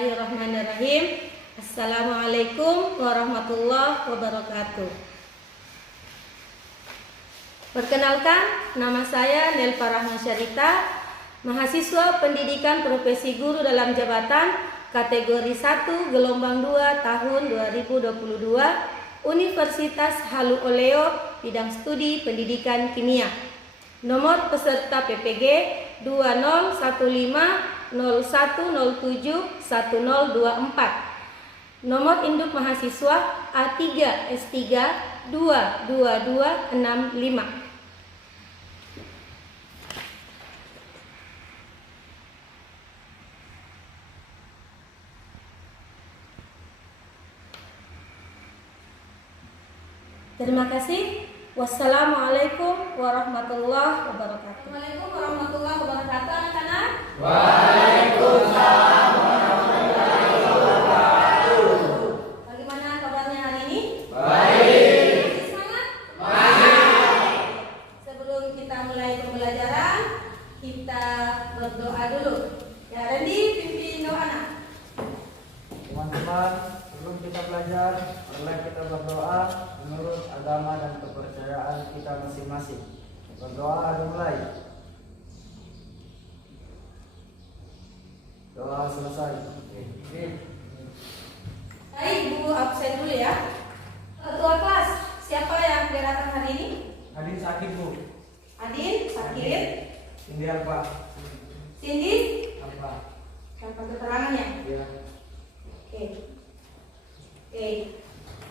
Bismillahirrahmanirrahim. Assalamualaikum warahmatullahi wabarakatuh. Perkenalkan, nama saya Nelpa Rahmasyarita, mahasiswa pendidikan profesi guru dalam jabatan kategori 1 gelombang 2 tahun 2022 Universitas Halu Oleo bidang studi pendidikan kimia. Nomor peserta PPG 201501071024. Nomor induk mahasiswa A3 S3 22265. Terima kasih. Wassalamualaikum warahmatullahi wabarakatuh. Waalaikumsalam warahmatullahi wabarakatuh, anak-anak. Waalaikumsalam warahmatullahi wabarakatuh. Bagaimana kabarnya hari ini? Baik. Masih semangat? Baik. Sebelum kita mulai pembelajaran, kita berdoa dulu. Ya, Randy, pimpin doa anak. Teman-teman, sebelum kita belajar, marilah kita berdoa menurut agama dan kepercayaan kita masing-masing. Berdoa dimulai. Doa selesai. Baik, Ibu absen dulu ya. Ketua kelas, siapa yang keberatan hari ini? Adin sakit, Bu. Adin, sakit. Ini apa? Cindy, Apa? tanpa keterangannya. Ya. Oke.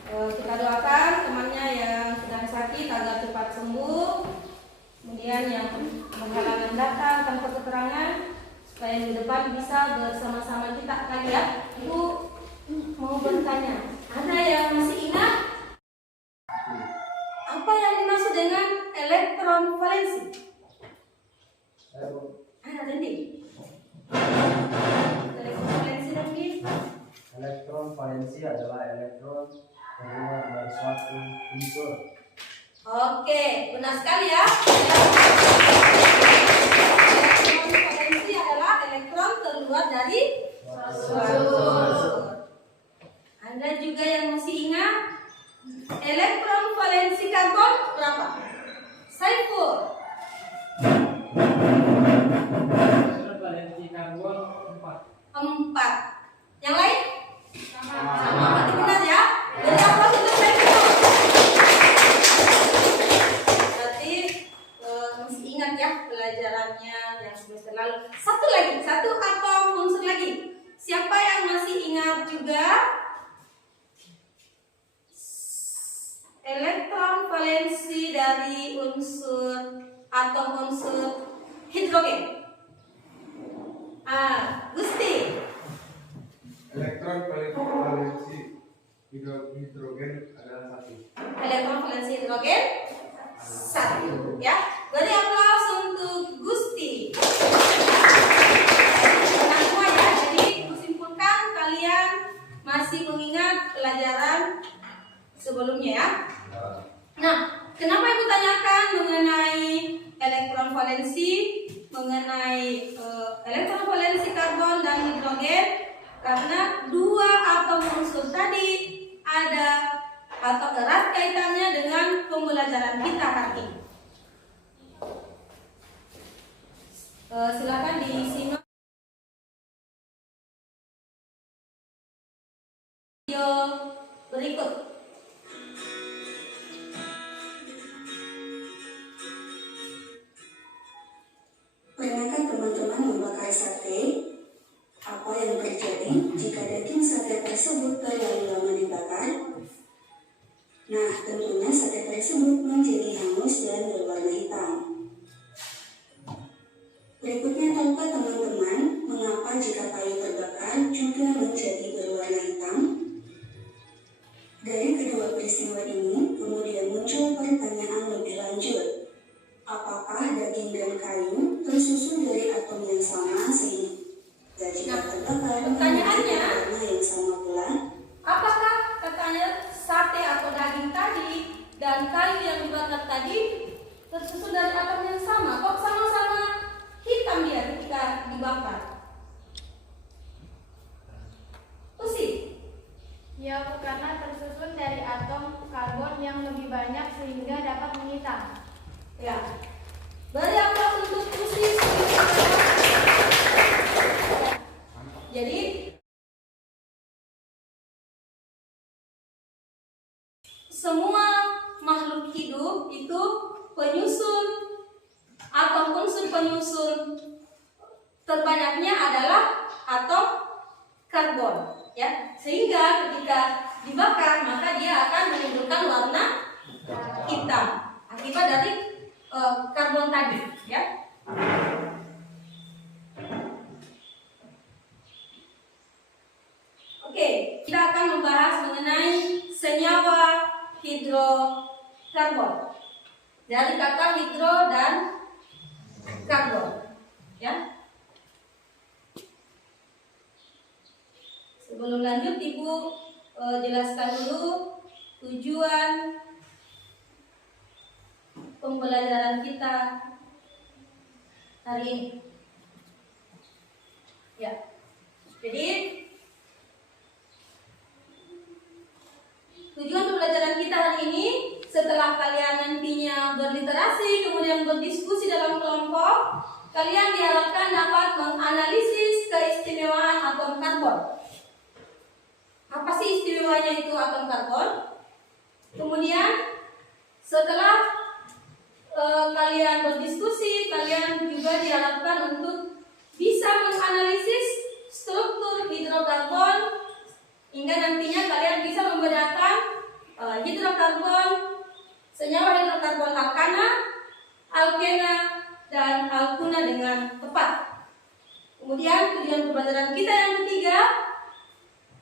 Kita doakan temannya yang sedang sakit agar cepat sembuh. Kemudian yang menghalangan datang tanpa keterangan supaya di depan bisa bersama-sama kita lagi ya. Ibu mau bertanya, ada yang masih ingat apa yang dimaksud dengan elektron valensi? Randy. Elektron valensi Randy. Elektron valensi adalah elektron keluar dari suatu unsur. Oke, benar sekali ya. Elektron valensi adalah elektron keluar dari suatu unsur. Anda juga yang masih ingat elektron valensi karbon berapa? Saiful. Elektron valensi karbon 4. Yang lain? Sama. Berarti benar ya. Beri aplaus untuk Saiful. Berarti masih ingat ya pelajarannya yang semester lalu. Satu atau unsur lagi. Siapa yang masih ingat juga elektron valensi dari unsur atau unsur hidrogen? Gusti. Elektron valensi hidrogen adalah 1. Elektron valensi hidrogen 1 ya. Beri aplaus untuk Gusti. Nah, semua ya. Jadi kusimpulkan kalian masih mengingat pelajaran sebelumnya ya. Nah, kenapa Ibu tanyakan mengenai elektron valensi, mengenai elektron valensi karbon dan hidrogen? Karena dua atom unsur tadi ada atau erat kaitannya dengan pembelajaran kita hari ini. Silakan disimak video berikut. Pernahkah teman-teman membakar sate? Apa yang terjadi jika daging sate tersebut terlalu lama dibakar? Nah, tentunya sate tersebut menjadi hangus dan berwarna hitam. Berikutnya, tahukah teman-teman mengapa jika kayu terbakar juga menjadi berwarna hitam? Dari kedua peristiwa ini, kemudian muncul pertanyaan lebih lanjut. Apakah daging dan kayu tersusun dari atom yang sama sehingga jika terbakar pertanyaannya, warna yang sama pula? apakah katanya sate atau daging tadi dan kayu yang dibakar tadi tersusun dari atom yang sama? Kok sama-sama hitam dia ketika dibakar? Ya. Beri aplaus untuk Pusis. Jadi semua makhluk hidup itu penyusun atau unsur penyusun terbanyaknya adalah atom karbon, ya. Sehingga ketika dibakar maka dia akan menimbulkan warna hitam akibat dari karbon tadi, ya. Oke, kita akan membahas mengenai senyawa hidrokarbon. Dari kata hidro dan karbon, ya. Sebelum lanjut, Ibu jelaskan dulu tujuan pembelajaran kita hari ini. Ya, jadi tujuan pembelajaran kita hari ini, setelah kalian nantinya berliterasi kemudian berdiskusi dalam kelompok, kalian diharapkan dapat menganalisis keistimewaan atom karbon. Apa sih istimewanya itu atom karbon? Kemudian setelah kalian berdiskusi, kalian juga diharapkan untuk bisa menganalisis struktur hidrokarbon hingga nantinya kalian bisa membedakan hidrokarbon, senyawa hidrokarbon alkana, alkena, dan alkuna dengan tepat. Kemudian tujuan pembelajaran kita yang ketiga,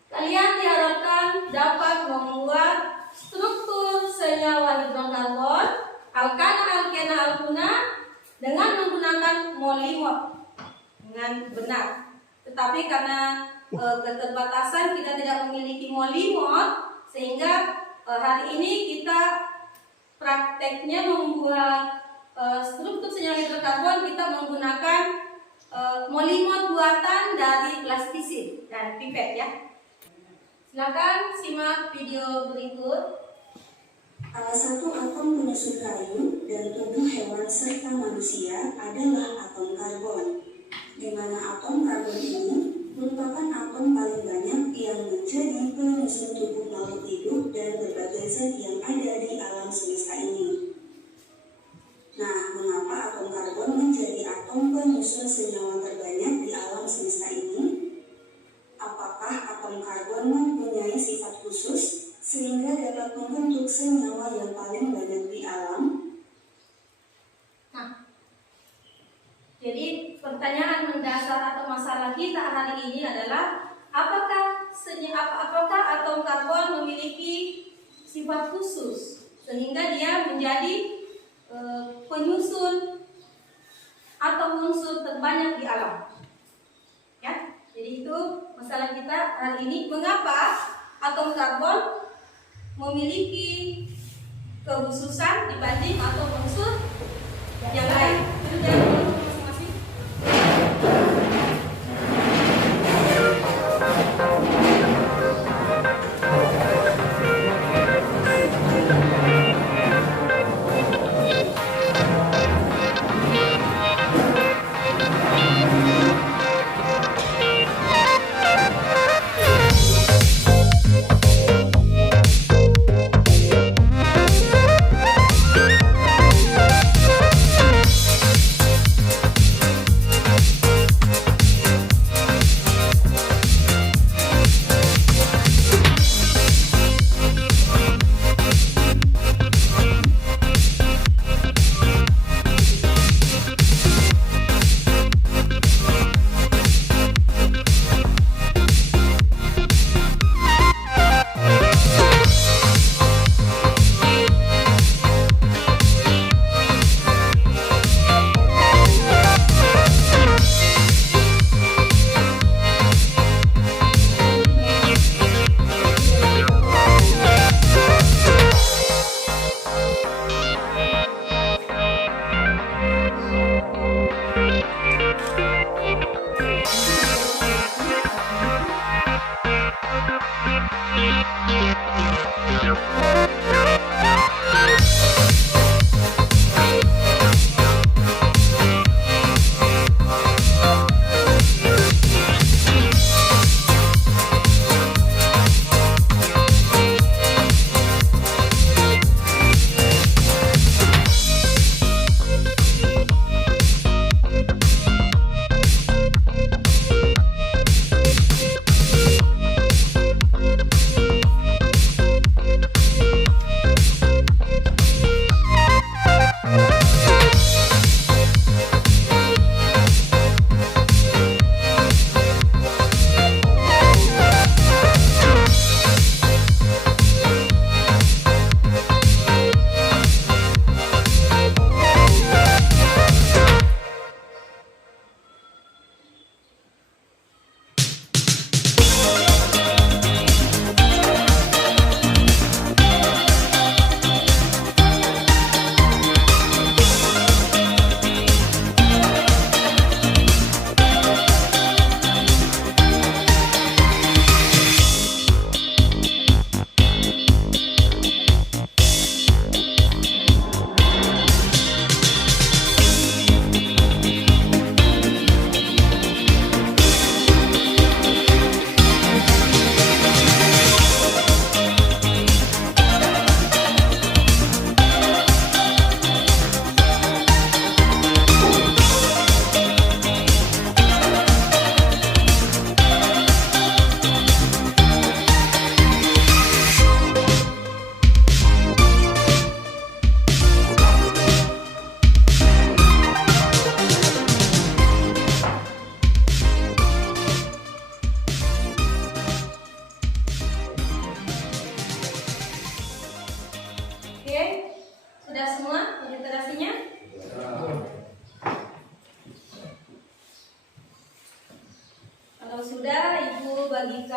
kalian diharapkan dapat membuat struktur senyawa hidrokarbon, alkana, alkena, alkuna dengan menggunakan molimot dengan benar. Tetapi karena keterbatasan kita tidak memiliki molimot, sehingga hari ini kita prakteknya membuat struktur senyawa hidrokarbon, kita menggunakan molimot buatan dari plastisin dan pipet, ya. Silakan simak video berikut. Salah satu atom penyusun kayu dan tubuh hewan serta manusia adalah atom karbon, di mana atom karbon ini merupakan atom paling banyak yang menjadi penyusun tubuh makhluk hidup dan berbagai zat yang ada di alam semesta ini. Nah, mengapa atom karbon menjadi atom penyusun senyawa terbanyak di alam semesta ini? Apakah atom karbon mempunyai sifat khusus sehingga dapat membentuk senyawa yang paling banyak di alam? Nah, jadi pertanyaan mendasar atau masalah kita hari ini adalah apakah atom karbon memiliki sifat khusus sehingga dia menjadi penyusun atau unsur terbanyak di alam, ya. Jadi itu masalah kita hari ini, mengapa atom karbon memiliki kekhususan dibanding atom unsur yang lain. Itu dari masing-masing.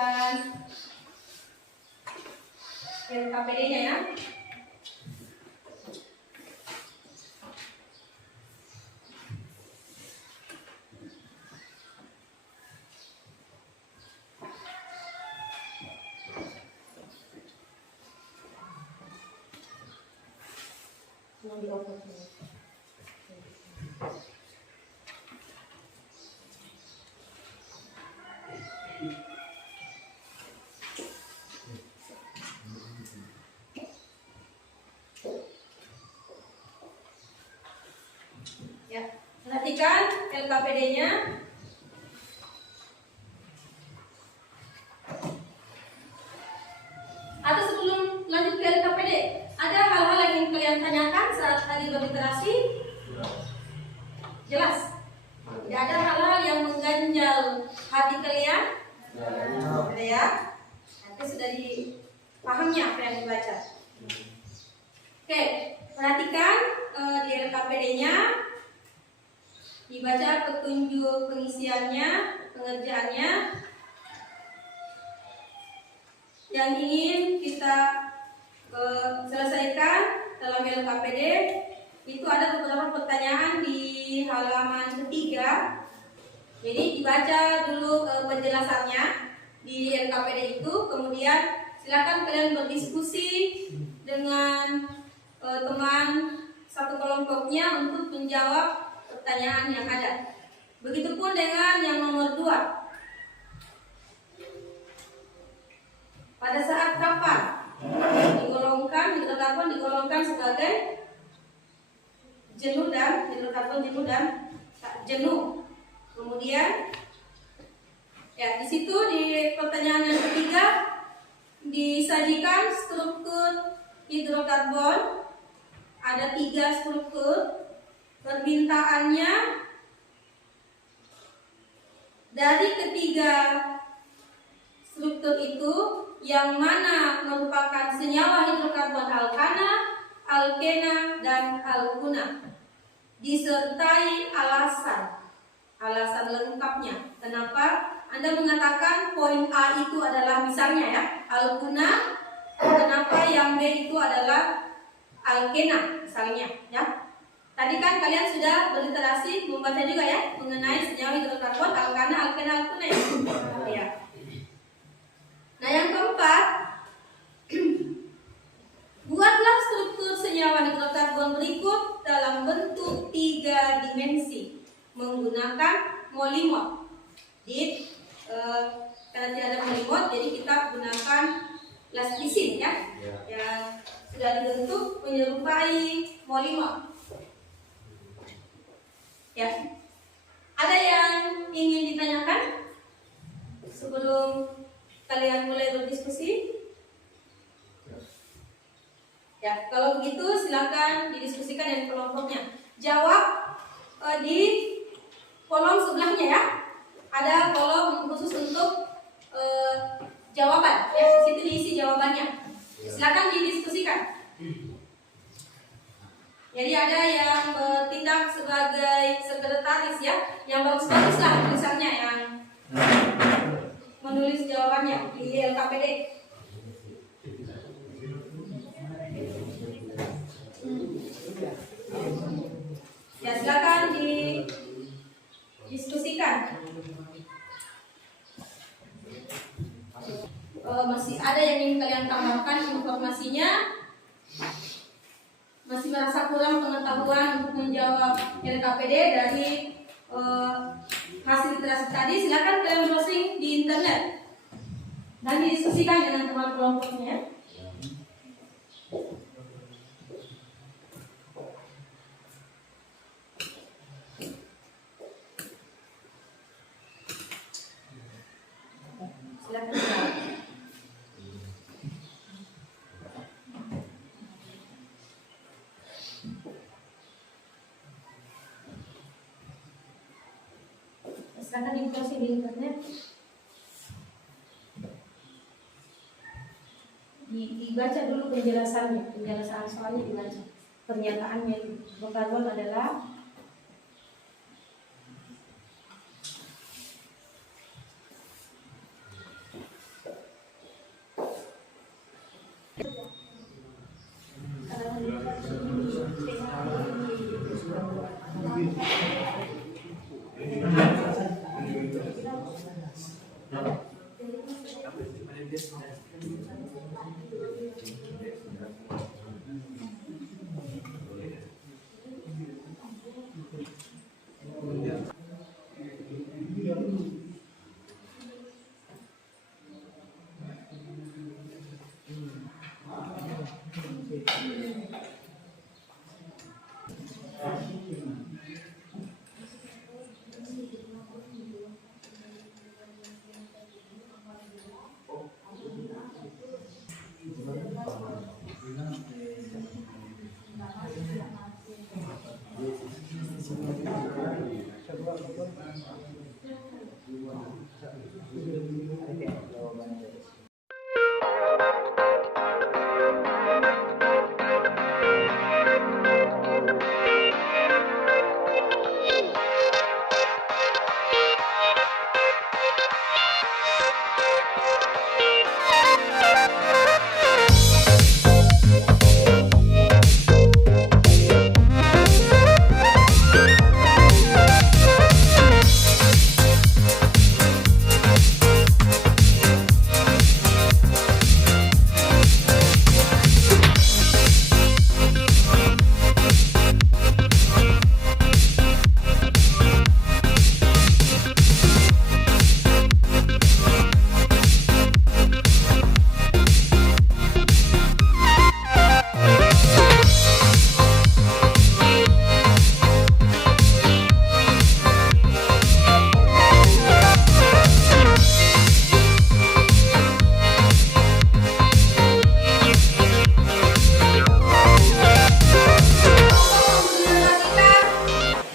perhatikan LKPD-nya ya. Ya, perhatikan LKPD-nya. Atau sebelum lanjut ke LKPD, ada hal-hal yang ingin kalian tanyakan saat tadi berliterasi? Jelas? Tidak ada hal-hal yang mengganjal hati kalian? Ada ya? Nanti sudah dipahamnya apa yang dibaca. Oke, perhatikan di LKPD-nya dibaca petunjuk pengisiannya, pengerjaannya. Yang ingin kita selesaikan dalam LKPD itu ada beberapa pertanyaan di halaman ketiga. Jadi dibaca dulu penjelasannya di LKPD itu, kemudian silakan kalian berdiskusi dengan teman satu kelompoknya untuk menjawab pertanyaan yang ada. Begitupun dengan yang nomor 2. Pada saat kapan hidrokarbon digolongkan sebagai jenuh dan jenuh. Kemudian ya di situ di pertanyaan yang ketiga disajikan struktur hidrokarbon. Ada 3 struktur. Permintaannya dari ketiga struktur itu yang mana merupakan senyawa hidrokarbon alkana, alkena, dan alkuna, disertai alasan lengkapnya. Kenapa Anda mengatakan poin A itu adalah misalnya ya alkuna, kenapa yang B itu adalah alkena misalnya ya. Tadi kan kalian sudah berliterasi membaca juga ya mengenai senyawa hidrokarbon alkana, alkena, alkuna ya. Nah yang keempat, buatlah struktur senyawa hidrokarbon berikut dalam bentuk 3 dimensi menggunakan molimot. Karena tidak ada molimot, jadi kita gunakan plastisin ya, yang sudah dibentuk menyerupai molimot. Ya, ada yang ingin ditanyakan sebelum kalian mulai berdiskusi? Ya, kalau begitu silakan didiskusikan dengan kelompoknya. Jawab di kolom sebelahnya ya. Ada kolom khusus untuk jawaban. Ya, di situ diisi jawabannya. Silakan didiskusikan. Jadi ada yang bertindak sebagai sekretaris ya, yang bagus-bagus lah tulisannya, yang menulis jawabannya di LKPD. Ya silakan didiskusikan. Masih ada yang ingin kalian tambahkan informasinya? Masih merasa kurang pengetahuan untuk menjawab LKPD dari hasil literasi tadi? Silakan kalian browsing di internet dan didiskusikan dengan teman kelompoknya. Silakan. Silakan dibrowsing di internet. Dibaca dulu penjelasannya, penjelasan soalnya dibaca. Pernyataannya hidrokarbon adalah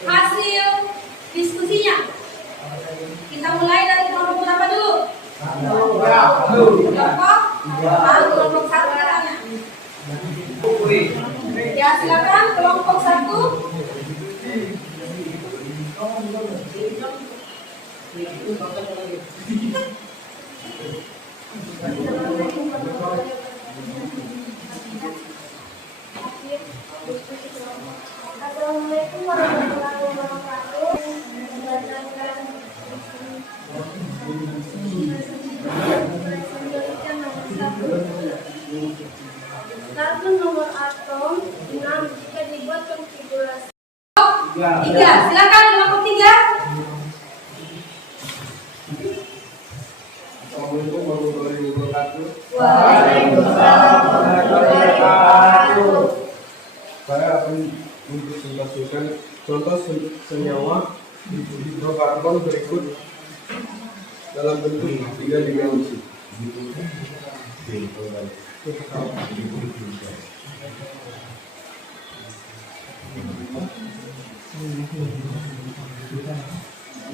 Hasil diskusinya. Kita mulai dari kelompok berapa dulu? Kelompok satu katanya. Ya silakan kelompok satu. Assalamualaikum warahmatullahi wabarakatuh. Kartun nomor atom 6 jika dibuat konfigurasi. Tiga, silakan kelompok tiga. Assalamualaikum warahmatullahi wabarakatuh. Waalaikumsalam warahmatullahi wabarakatuh. Saya akan mempresentasikan contoh senyawa hidrokarbon berikut dalam bentuk tiga dimensi.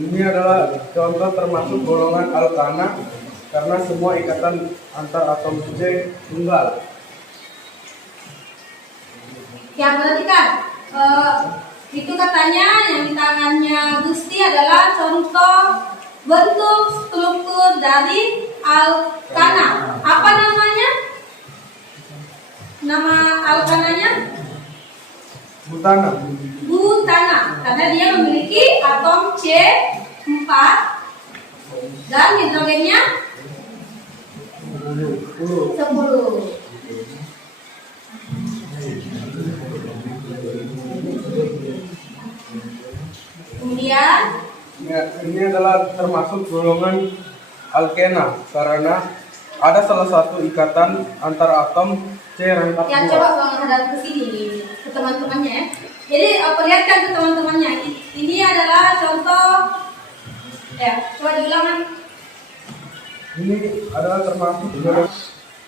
Ini adalah contoh termasuk golongan alkana karena semua ikatan antar atom C tunggal. Ya, perhatikan. Itu katanya yang di tangannya Gusti adalah contoh bentuk struktur dari alkana. Apa namanya? Nama alkananya? Butana. Butana. Karena dia memiliki atom C4 dan hidrogennya 10. Kemudian Ya, ini adalah termasuk golongan alkena karena ada salah satu ikatan antar atom C rangkap ya dua. coba menghadap ke sini ke teman-temannya ya. Jadi perlihatkan ke teman-temannya. Ini adalah contoh. Ya, coba diulang. Ini adalah termasuk golongan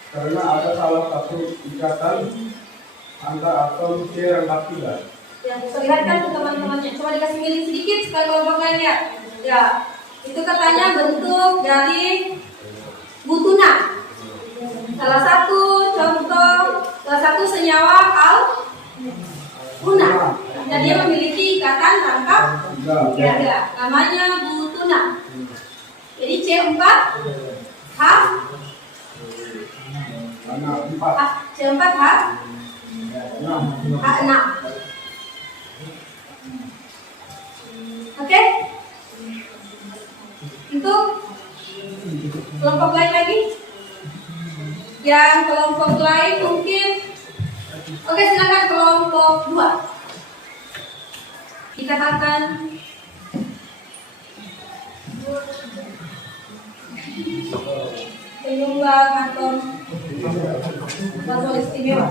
karena ada salah satu ikatan antar atom C rangkap 3. Ya, perlihatkan ke teman-temannya. Coba dikasih miring sedikit supaya kelompok lain lihat. Ya, itu katanya bentuk dari butuna. Salah satu senyawa alkuna. Dan dia memiliki ikatan rangkap 3. Namanya butuna. Jadi C4 H C4 H6. Oke? Untuk kelompok lain lagi? Yang kelompok lain mungkin. Oke, silakan kelompok 2. Dikatakan penyumbang atom karbon istimewa.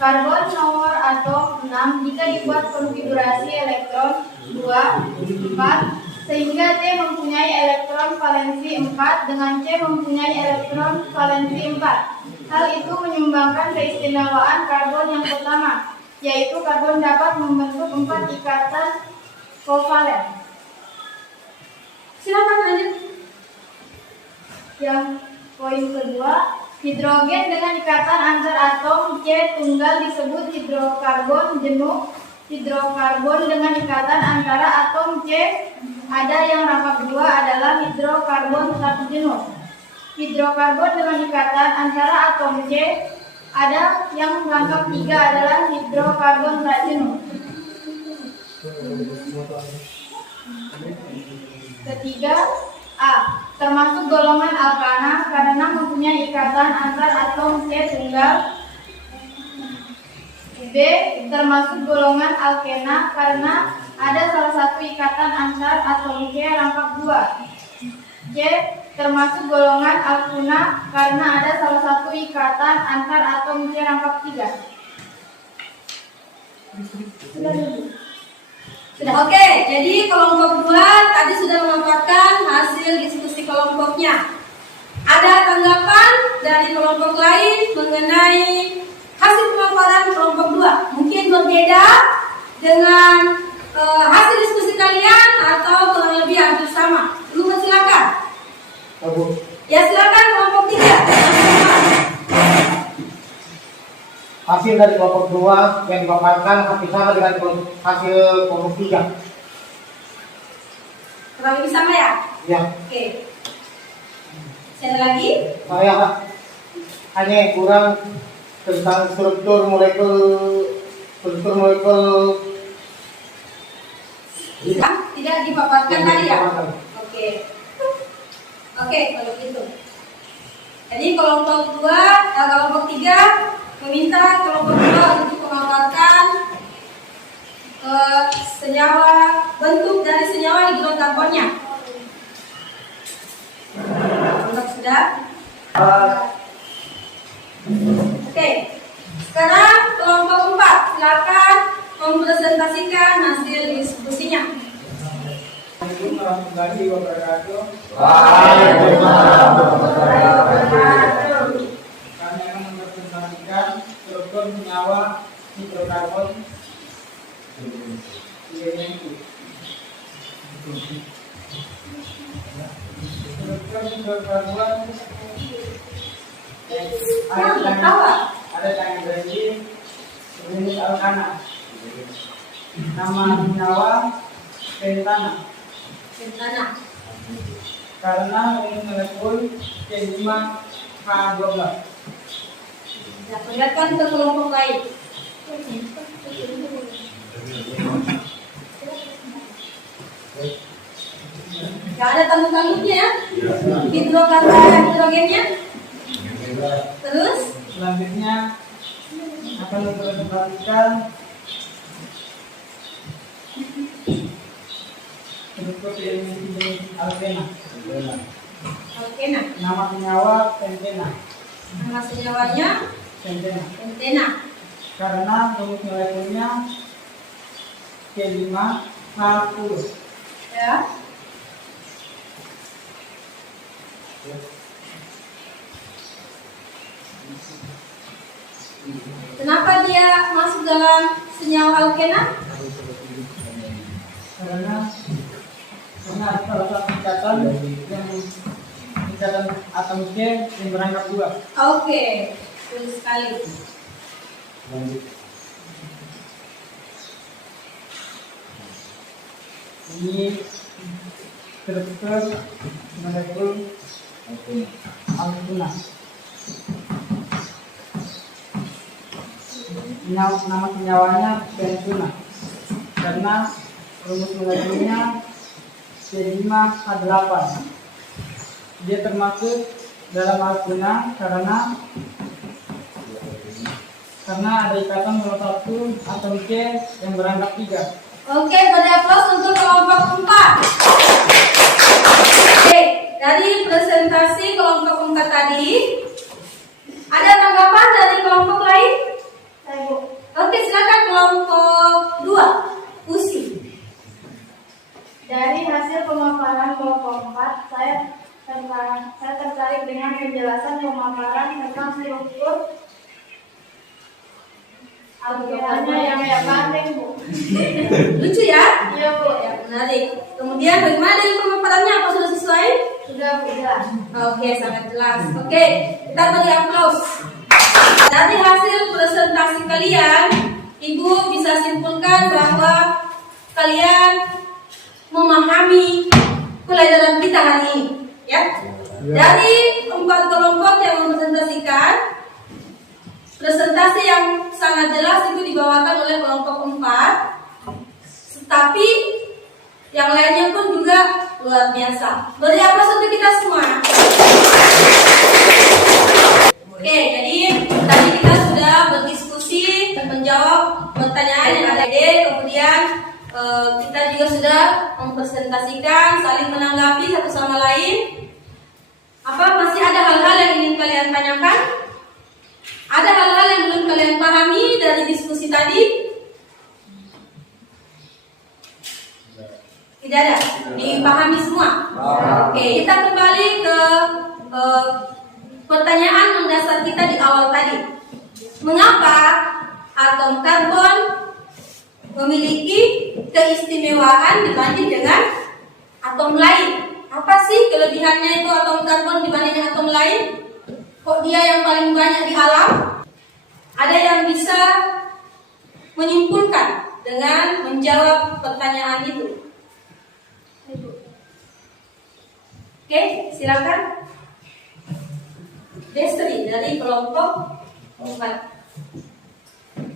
Karbon nomor atom 6 jika dibuat konfigurasi elektron 2, 4 sehingga T mempunyai elektron valensi 4 dengan C mempunyai elektron valensi 4. Hal itu menyumbangkan keistimewaan karbon yang pertama, yaitu karbon dapat membentuk 4 ikatan kovalen. Silakan lanjut. Yang poin kedua, hidrogen dengan ikatan antar atom C tunggal disebut hidrokarbon jenuh. Hidrokarbon dengan ikatan antara atom C ada yang rangkap 2 adalah hidrokarbon satu jenuh. Hidrokarbon dengan ikatan antara atom C ada yang rangkap 3 adalah hidrokarbon tak jenuh. Ketiga, A. Termasuk golongan alkana karena mempunyai ikatan antar atom C tunggal. B. Termasuk golongan alkena karena ada salah satu ikatan antar atom C rangkap 2. C. Termasuk golongan alkuna karena ada salah satu ikatan antar atom C rangkap 3. Sudah oke, jadi kelompok 2 tadi sudah memaparkan hasil diskusi kelompoknya. Ada tanggapan dari kelompok lain mengenai hasil pemaparan kelompok 2? Mungkin berbeda dengan hasil diskusi kalian atau kurang lebih hampir sama. Lu silakan. Ya silakan kelompok 3. Hasil dari kelompok 2 yang dipaparkan hampir sama dengan hasil kelompok 3. Kurang lebih sama ya? Ya. Oke. Siapa lagi? Saya hanya yang kurang tentang struktur molekul Tidak dipaparkan yang tadi ya? dipaparkan. Oke. Oke, kalau gitu. Jadi kelompok 3 meminta kelompok 2 untuk memaparkan senyawa, bentuk dari senyawa hidrokarbonnya. Lengkap sudah? Oke. Sekarang kelompok 4, silakan mempresentasikan hasil diskusinya. Assalamualaikum warahmatullahi wabarakatuh. Waalaikumsalam warahmatullahi wabarakatuh. Kami akan mempresentasikan struktur senyawa hidrokarbon. Struktur hidrokarbon ada yang berizin sejenis alkana. Nama senyawa pentana. Karena ini molekul C5H12. Nah, perlihatkan ke kelompok lain. Gak ada tanggung-tanggungnya ya? Hidrogennya. Terus? Selanjutnya akan mempresentasikan struktur jenis alkena. Alkena. Nama senyawa pentena. Nama senyawanya pentena. Karena bentuk molekulnya C5H10. Ya. Kenapa dia masuk dalam senyawa alkena? Karena ada salah satu ikatan yang ikatan atom C yang berangkat 2. Oke, betul sekali. Ini struktur molekul alkena. Nama senyawanya pentuna. Karena rumus molekulnya C5H8. Dia termasuk dalam Al-Quran karena ada ikatan kelompok 1 atau C yang berangkat 3. Oke, beri aplaus untuk kelompok 4. Oke, dari presentasi kelompok 4 tadi, ada tanggapan dari kelompok lain? Oke, silakan kelompok 2, Usi. Dari hasil pemaparan kelompok 4, saya tertarik dengan penjelasan pemaparan tentang struktur algebranya yang penting, Bu. Lucu ya? Iya, Bu. Ya, menarik. Kemudian bagaimana dengan pemaparannya? Apa sudah sesuai? Sudah, Bu, jelas. Oke, sangat jelas. Oke, kita beri aplaus. Dari hasil presentasi kalian, Ibu bisa simpulkan bahwa kalian memahami pelajaran kita hari ini, ya. Dari 4 kelompok yang mempresentasikan, presentasi yang sangat jelas itu dibawakan oleh kelompok 4, tapi yang lainnya pun juga luar biasa. Beri aplaus untuk kita semua. Oke, jadi tadi kita sudah berdiskusi dan menjawab pertanyaan yang ada, kemudian kita juga sudah mempresentasikan, saling menanggapi satu sama lain. Apa masih ada hal-hal yang ingin kalian tanyakan? Ada hal-hal yang belum kalian pahami dari diskusi tadi? Tidak ada? Dipahami semua? Oke, kita kembali ke pertanyaan mendasar kita di awal tadi. Mengapa atom karbon memiliki keistimewaan dibanding dengan atom lain? Apa sih kelebihannya itu atom karbon dibanding dengan atom lain? Kok dia yang paling banyak di alam? Ada yang bisa menyimpulkan dengan menjawab pertanyaan itu? Oke, silakan. Destri dari kelompok 4.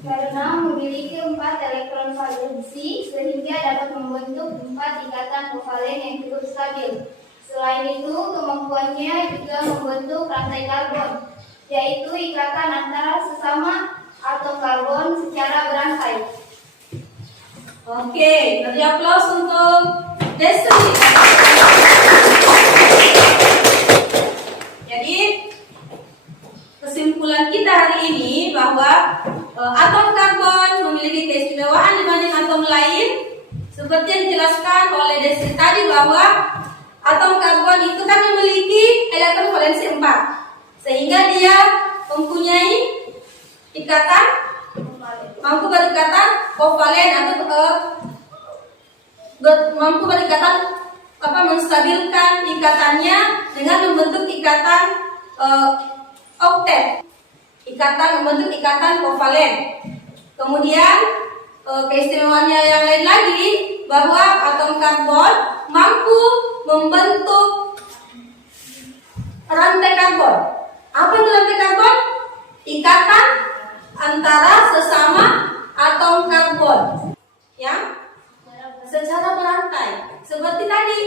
Karena memiliki 4 elektron valensi sehingga dapat membentuk 4 ikatan kovalen yang cukup stabil. Selain itu, kemampuannya juga membentuk rantai karbon, yaitu ikatan antara sesama atom karbon secara berantai. Oke, beri aplaus untuk Destri. Jadi, kesimpulan kita hari ini bahwa atom karbon memiliki keistimewaan dibanding atom lain, seperti yang dijelaskan oleh Destri tadi bahwa atom karbon itu kan memiliki elektron valensi 4, sehingga dia mempunyai ikatan, mampu berikatan kovalen atau mampu berikatan menstabilkan ikatannya dengan membentuk ikatan oktet, membentuk ikatan kovalen. Kemudian keistimewaannya yang lain lagi bahwa atom karbon mampu membentuk rantai karbon. Apa itu rantai karbon? Ikatan antara sesama atom karbon yang secara berantai, seperti tadi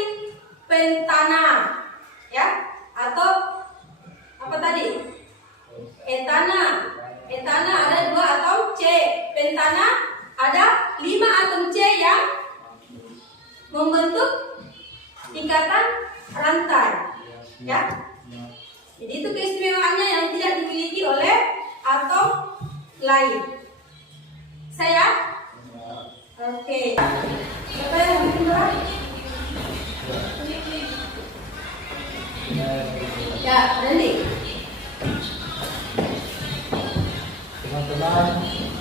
pentana, ya, atau apa tadi? Etana. Etana ada 2 atom C. Pentana ada 5 atom C yang membentuk ikatan rantai, ya. Jadi itu keistimewaannya yang tidak dimiliki oleh atom lain. Saya? Oke. Siapa yang bikin berat? Ya, nanti. Teman-teman,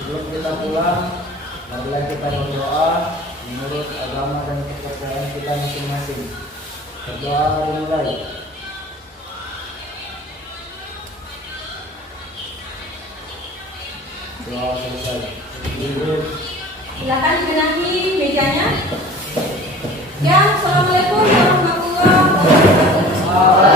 sebelum kita pulang, marilah kita berdoa menurut agama dan kepercayaan kita masing-masing. Berdoa dimulai. Doa selesai. Silakan benahi mejanya. Ya, assalamualaikum warahmatullahi wabarakatuh.